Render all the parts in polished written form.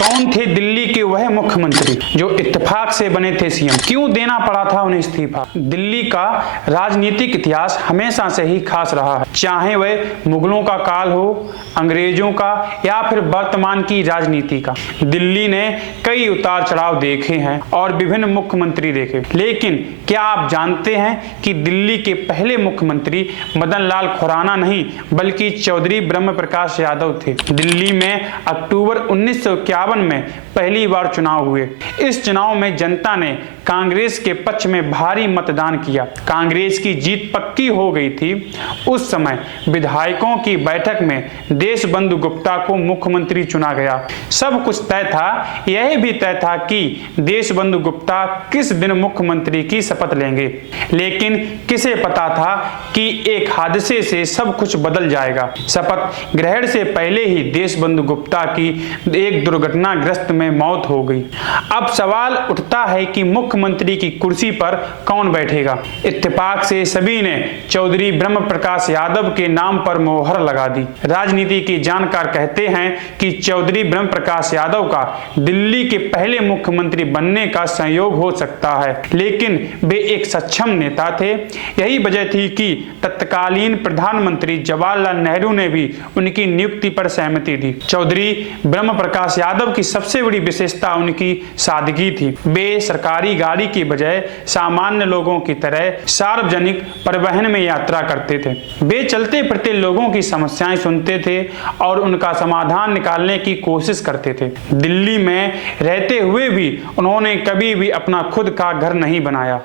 कौन थे दिल्ली के वह मुख्यमंत्री जो इत्तेफाक से बने थे सीएम? क्यों देना पड़ा था उन्हें इस्तीफा? दिल्ली का राजनीतिक इतिहास हमेशा से ही खास रहा है, चाहे वह मुगलों का काल हो, अंग्रेजों का या फिर वर्तमान की राजनीति का। दिल्ली ने कई उतार चढ़ाव देखे हैं और विभिन्न मुख्यमंत्री देखे, लेकिन क्या आप जानते हैं कि दिल्ली के पहले मुख्यमंत्री मदन लाल खुराना नहीं बल्कि चौधरी ब्रह्म प्रकाश यादव थे। दिल्ली में अक्टूबर 1951 में पहली बार चुनाव हुए। इस चुनाव में जनता ने कांग्रेस के पक्ष में भारी मतदान किया। कांग्रेस की जीत पक्की हो गई थी। उस समय विधायकों की बैठक में देशबंधु गुप्ता को मुख्यमंत्री चुना गया। सब कुछ तय था। यह भी तय था कि देशबंधु गुप्ता किस दिन मुख्यमंत्री की शपथ लेंगे, लेकिन किसे पता था कि एक हादसे से सब कुछ बदल जाएगा। शपथ ग्रहण से पहले ही देशबंधु गुप्ता की एक दुर्घटनाग्रस्त में मौत हो गई। अब सवाल उठता है कि मुख्यमंत्री की कुर्सी पर कौन बैठेगा? इत्तेफाक से सभी ने चौधरी ब्रह्म प्रकाश यादव के नाम पर मोहर लगा दी। राजनीति के जानकार कहते हैं कि चौधरी ब्रह्म प्रकाश यादव का दिल्ली के पहले मुख्यमंत्री बनने का संयोग हो सकता है, लेकिन वे एक सक्षम नेता थे। यही वजह थी कि तत्कालीन प्रधानमंत्री जवाहरलाल नेहरू ने भी उनकी नियुक्ति पर सहमति दी। चौधरी ब्रह्म प्रकाश यादव की सबसे बड़ी विशेषता उनकी सादगी थी। वे सरकारी गाड़ी की बजाय सामान्य लोगों की तरह सार्वजनिक परिवहन में यात्रा करते थे। वे चलते फिरते लोगों की समस्याएं सुनते थे और उनका समाधान निकालने की कोशिश करते थे। दिल्ली में रहते हुए भी उन्होंने कभी भी अपना खुद का घर नहीं बनाया।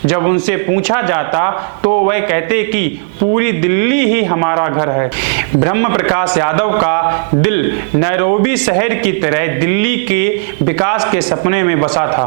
जब उनसे पूछा जाता तो वह कहते कि पूरी दिल्ली ही हमारा घर है। ब्रह्म प्रकाश यादव का दिल नैरोबी शहर की तरह दिल्ली के विकास के सपने में बसा था।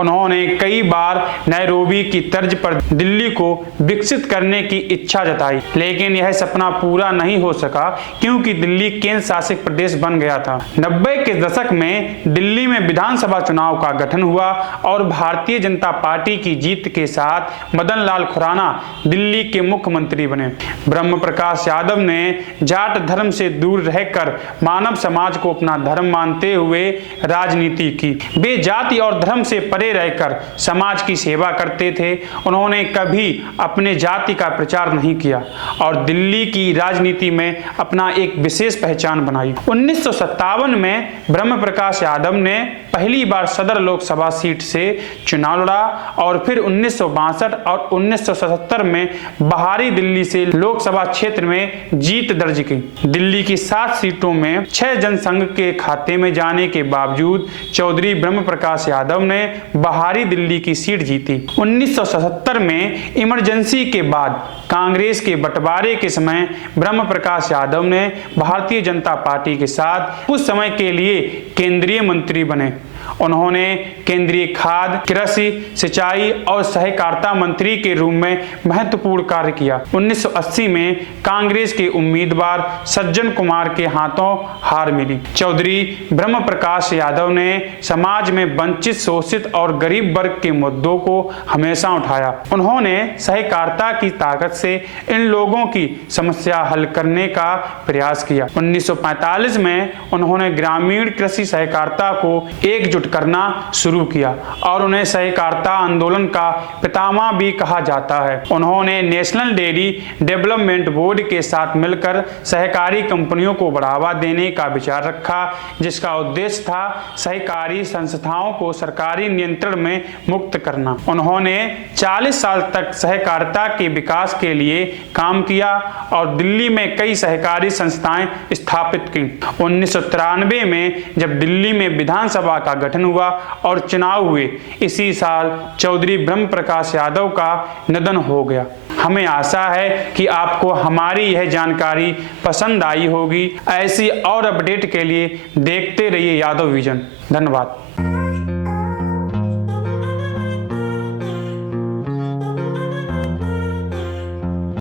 उन्होंने कई बार नैरोबी की तर्ज पर दिल्ली को विकसित करने की इच्छा जताई, लेकिन यह सपना पूरा नहीं हो सका क्योंकि दिल्ली केंद्र शासित प्रदेश बन गया था। 90 के दशक में दिल्ली में विधानसभा चुनाव का गठन हुआ और भारतीय जनता पार्टी की जीत के साथ मदन लाल खुराना दिल्ली के मुख्यमंत्री बने। ब्रह्म प्रकाश यादव ने जाट धर्म से दूर रहकर मानव समाज को अपना धर्म मानते हुए राजनीति की। वे जाति और धर्म से परे रहकर समाज की सेवा करते थे। उन्होंने कभी अपने जाति का प्रचार नहीं किया और दिल्ली की राजनीति में अपना एक विशेष पहचान बनाई। 1957 में ब्रह्म प्रकाश यादव ने पहली बार सदर लोकसभा सीट से चुनाव लड़ा और फिर 1962 और 1977 में बाहरी दिल्ली से लोकसभा क्षेत्र में जीत दर्ज की। दिल्ली की 7 सीटों में 6 जनसंघ के खाते में जाने के बावजूद चौधरी ब्रह्म प्रकाश यादव ने बाहरी दिल्ली की सीट जीती। 1977 में इमरजेंसी के बाद कांग्रेस के बंटवारे के समय ब्रह्म प्रकाश यादव ने भारतीय जनता पार्टी के साथ कुछ समय के लिए केंद्रीय मंत्री बने। उन्होंने केंद्रीय खाद्य, कृषि, सिंचाई और सहकारिता मंत्री के रूप में महत्वपूर्ण कार्य किया। 1980 में कांग्रेस के उम्मीदवार सज्जन कुमार के हाथों हार मिली। चौधरी ब्रह्म प्रकाश यादव ने समाज में वंचित, शोषित और गरीब वर्ग के मुद्दों को हमेशा उठाया। उन्होंने सहकारिता की ताकत से इन लोगों की समस्या हल करने का प्रयास किया। 1945 में उन्होंने ग्रामीण कृषि सहकारिता को एकजुट करना शुरू किया और उन्हें सहकारिता आंदोलन का पितामह भी कहा जाता है। उन्होंने नेशनल डेयरी डेवलपमेंट बोर्ड के साथ मिलकर सहकारी कंपनियों को बढ़ावा देने का विचार रखा, जिसका उद्देश्य था सहकारी संस्थाओं को सरकारी नियंत्रण में मुक्त करना। उन्होंने 40 साल तक सहकारिता के विकास के लिए काम किया और दिल्ली में कई सहकारी संस्थाएं स्थापित की। 1993 में जब दिल्ली में विधानसभा का गठन हुआ और चुनाव हुए, इसी साल चौधरी ब्रह्म प्रकाश यादव का निधन हो गया। हमें आशा है कि आपको हमारी यह जानकारी पसंद आई होगी। ऐसी और अपडेट के लिए देखते रहिए यादव विजन। धन्यवाद।